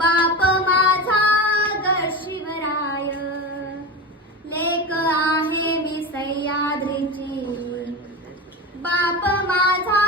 बाप माझा ग शिवराय. लेक आहे मी सह्याद्रीची. बाप माझा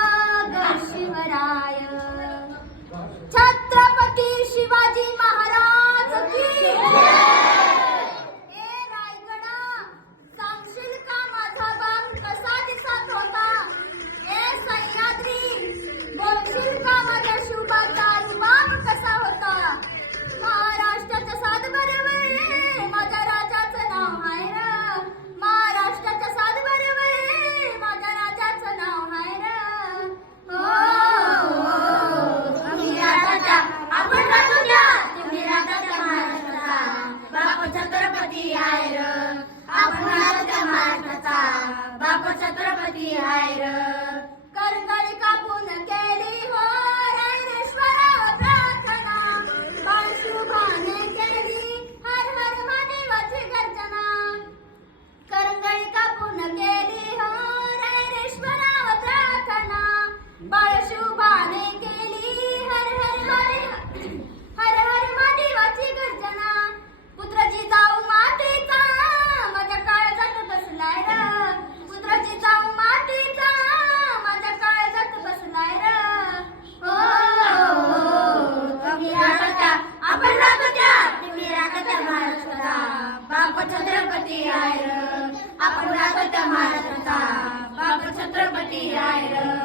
छत्रपती राय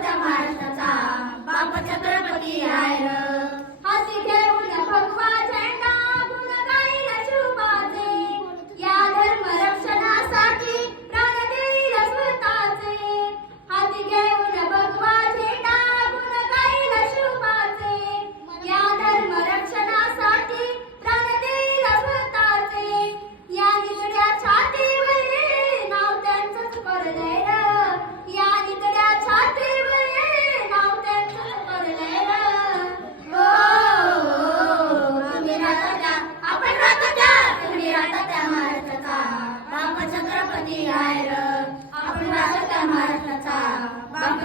干嘛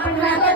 আমরা তো